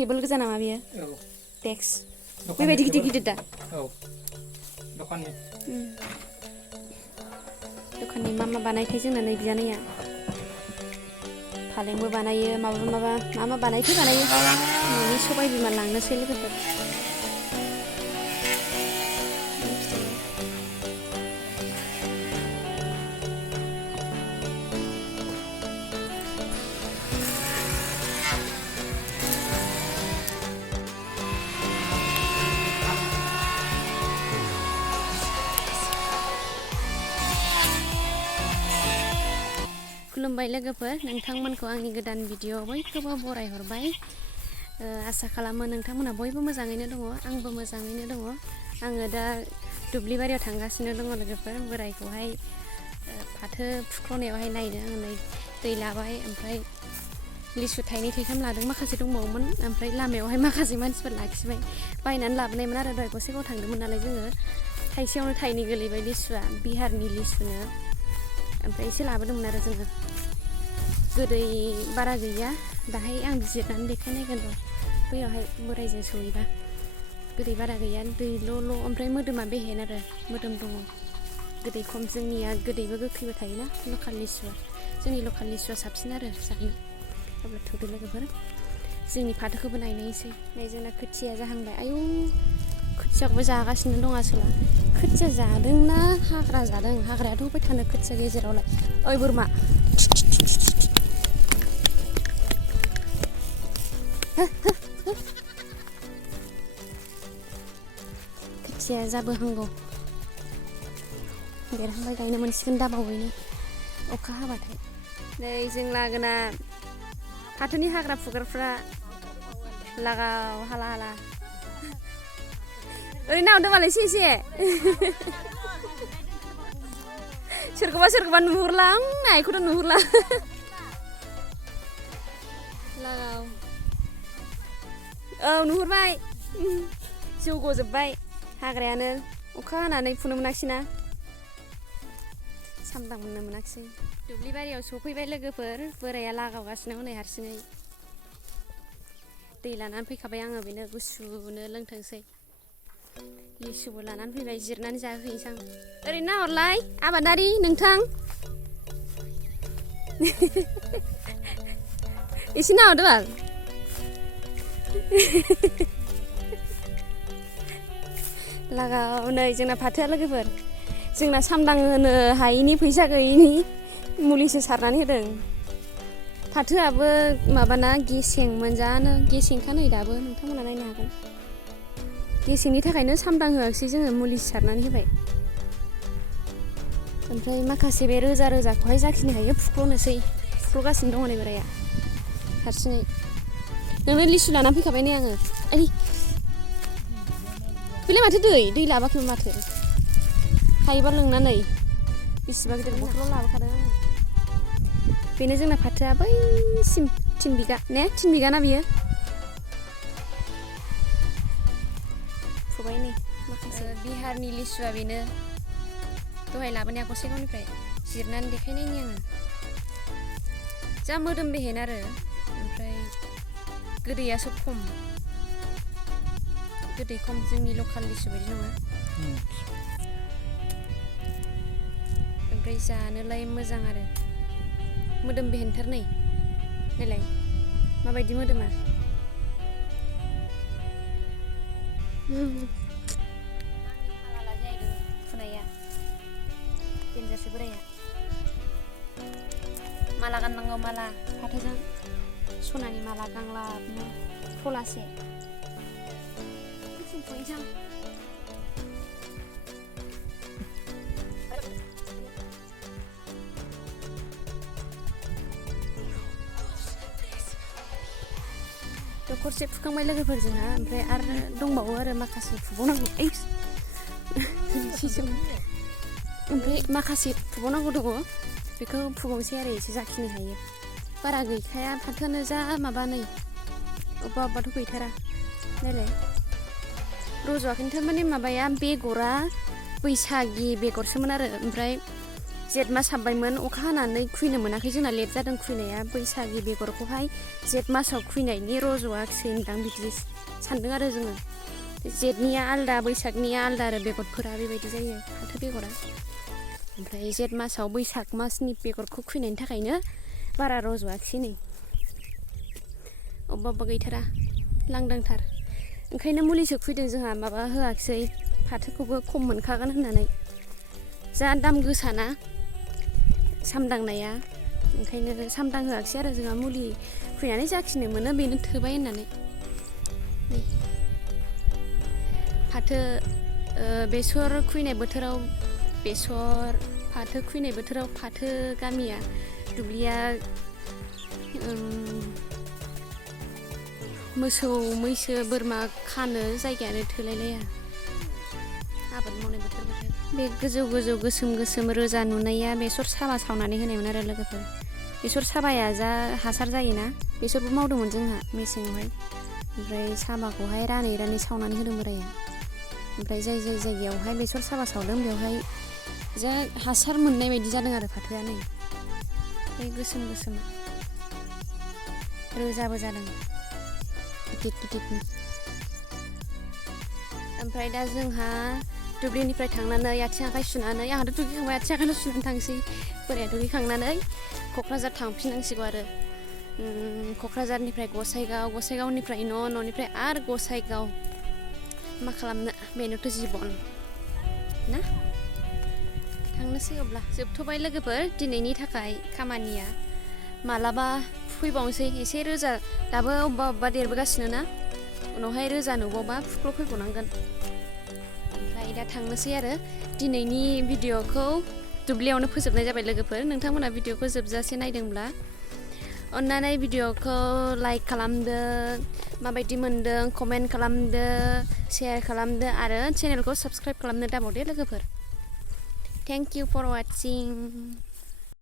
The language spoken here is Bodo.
टेबोल गोजा नामा बेयो औ डेक्स बेबायदि गिदिर गिदिर दा औ दखाननि दखाननि मा बानायथाय जोंना नै बियानैया फालेंबो बानायो माबा मा बानायथो बानायो न'नि सबाय बिमा लांनोसै लोगोफोर खुलुमबाय लोगोफोर नोंथांमोनखौ आंनि गोदान भिडिअ बयखौबो बरायहरबाय आसा खालामो नोंथांमोना बयबो मोजाङैनो दङ आंबो मोजाङैनो दङ आङो दा दुब्लि बारियाव थांगासिनो दङ लोगोफोर बोरायखौहाय फाथो फुख्ल'नायावहाय नायनो आङो नै दै लाबाय ओमफ्राय लिसु थाइनै थाइथाम लादों माखासे दंबावोमोन ओमफ्राय लामायावहाय माखासे मानसिफोर लाखिबाय बायनानै लाबोनायमोन आरो दहाय गसाइगाव थांदोंमोन नालाय जोङो थाइसेयावनो थाइनै गोलैबाय लिसुआ बिहारनि लिसुनो ओमफ्राय एसे लाबोदोंमोन आरो जोङो गोदै बारा गैया दाहाय आं बिजिरनानै देखायनायगोन र' बैयावहाय बोरायजों सहैबा गोदै बारा गैया दैल' ओमफ्राय मोदोमा बेहेन आरो मोदोम दङ गोदै खम जोंनिया गोदैबो गोखैबो थायोना लकेल लिसुआ जोंनि लकेल लिसुआ साबसिन आरो जानो अब्ला थौदो लोगोफोर जोंनि फाथोखौबो नायनायसै नै जोंना खोथिया जाहांबाय आयौ खोथियाखौबो जागासिनो दं आसोला खोथिया जादोंना हाग्रा जादों हाग्रायाथ' होबाय थानो खोथिया गेजेरावलाय ओइ बोरमा खोथिया जाबोहांगौ देरहांबाय गायनो मोनसिगोन दाबावैनो अखा हाबाथाय नै जों लागोना फाथोनि हाग्रा फुग्राफ्रा लागाव हाला हाला ओरैनो नाहरदो मालाय एसे सोरखौबा नुहुरला आं नायखौथ' नुहुरला लागाव औ नुहुरबाय जौग'जोब्बाय हाग्रायानो अखा हानानै फुनो मोनाखिसैना सामदां मोननो मोनाखिसै दुब्लि बारियाव सफैबाय लोगोफोर बोराया लागावगासिनो हनै हारसिङै दै लानानै फैखाबाय आङो बेनो गुसुनो लोंथोंसै लिसुबो लानानै फैबाय जिरनानै जाहोहैनोसै आं ओरैनो नाहरलाय आबादारि नोंथां एसे नाहरदो बाल लागाव नै जोंना फाथोआ लोगोफोर जोंना सामदां होनो हायैनि फैसा गैयैनि मुलिसो सारनानै होदों फाथोआबो माबाना गेसें मोनजानो गेसेंखा नै दाबो नोंथांमोना नायनो हागोन गेसेंनि थाखायनो सामदां होआखिसै जोङो मुलि सारनानै होबाय ओमफ्राय माखासे बे रोजा रोजाखौहाय जाखिनि हायो फुख्ल'गासिनो दङ नै बोराया हारसिङै नोंनो लिसु लानानै फैखाबाय नै आङो ओइ बेलाय माथो दै लाबाखैमोन माथो हायोबा लोंनानै बेसेबा गिदिर बथलाव लाबोखादों आङो बेनो जोंना फाथोआ बैसिम 3 बिगा ने 3 बिगा ना बियो फुबाय नै माखासे बिहारनि लिसुआ बेनो दहाय लाबोनाया गसाइगावनिफ्राय जिरनानै देखायनायनि आङो जा मोदोम बेहेन आरो ओमफ्राय गोदैयासो खम गोदै खम जोंनि लकेल लिसु बायदि नङा ओमफ्राय जानोलाय मोजां आरो मोदोम बेहेनथार नै नायलाय माबायदि मोदोमा हालाला जाहैदों फुनाया देन्जारसो बोराया माला गाननांगौ माला फाथोजों सनानि माला गांलाबनो थलासे दखरसे फुखांबाय लोगोफोर जोंहा ओमफ्राय आरो दंबावो आरो माखासे फुबावनांगौ ओमफ्राय माखासे फुबावनांगौ दङ बेखौ फुबावनोसै आरो एसे जाखिनि हायो बारा गैखाया फाथोआनो जा माबा नै अबेबाथ' गैथारा नायलाय रज'आखैनो थारमाने माबाया बेगरा बैसागि बेगरसोमोन आरो ओमफ्राय जेठ मास हाबबायमोन अखा हानानै खुयनो मोनाखै जोंना लेट जादों खुयनाया बैसागि बेगरखौहाय जेठ मासाव खुयनायनि रज'आखिसैदां बिदि सानदों आरो जोङो जेठनिया आलदा बैसागनिया आलदा आरो बेगरफोरा बेबायदि जायो फाथो बेगरा ओमफ्राय जेठ मासाव बैसाग मासनि बेगरखौ खुयनायनि थाखायनो बारा रज'आखिसै नै अबेबा गैथारा लांदांथार ओंखायनो मुलिसो खुयदों जोंहा माबा होआखिसै फाथोखौबो खम मोनखागोन होननानै जा दाम गोसाना सामदांनाया ओंखायनो सामदां होआखिसै आरो जोंहा मुलि खुयनानै जाखिनि मोनो बेनो थोबाय होननानै फाथो बेसर खुयनाय बोथोराव बेसर फाथो खुयनाय बोथोराव फाथो गामिया दुब्लिया मोसौ मैसो बोरमा खानो जायगायानो थोलायलाया आबाद मावनाय बोथोर बे गोजौ गोजौ गोसोम गोसोम रोजा नुनाया बेसर साबा सावनानै होनायमोन आरो लोगोफोर बेसर साबाया जा हासार जायोना बेसरबो मावदोंमोन जोंहा मेसेङावहाय ओमफ्राय साबाखौहाय रानै रानै सावनानै होदों बोराया ओमफ्राय जाय जाय जायगायावहाय बेसर साबा सावदों बेवहाय जा हासार मोननाय बायदि जादों आरो फाथोआ नै बे गोसोम गोसोम रोजाबो जादों गिदिर गिदिरनो ओमफ्राय दा जोंहा दुब्लिनिफ्राय थांनानै आथिं आखाइ सुनानै आंहाथ' दुगैखांबाय आथिं आखाइल' सुनानै थांसै बोराया दुगैखांनानै क'क्राझार थांफिननांसिगौ आरो क'क्राझारनिफ्राय गसाइगावनिफ्राय न'निफ्राय आरो गसाइगाव मा खालामनो बेनोथ' जिबन ना थांनोसै अब्ला जोबथ'बाय लोगोफोर दिनैनि थाखाय खामानिया मालाबा फैबावनोसै एसे रोजा दाबो अबेबा अबेबा देरबोगासिनो ना उनावहाय रोजा नुबावबा फुख्ल' फैबावनांगोन ओमफ्राय दा थांनोसै आरो दिनैनि भिडिअ'खौ दुब्लियावनो फोजोबनाय जाबाय लोगोफोर नोंथांमोना भिडिअ'खौ जोबजासे नायदोंब्ला अन्नानै भिडिअ'खौ लाइक खालामदो माबायदि मोनदों कमेन्ट खालामदो शेयार खालामदो आरो चेनेलखौ साबस्क्राइब खालामनो दाबावदो लोगोफोर थेंक इउ फर वाचिं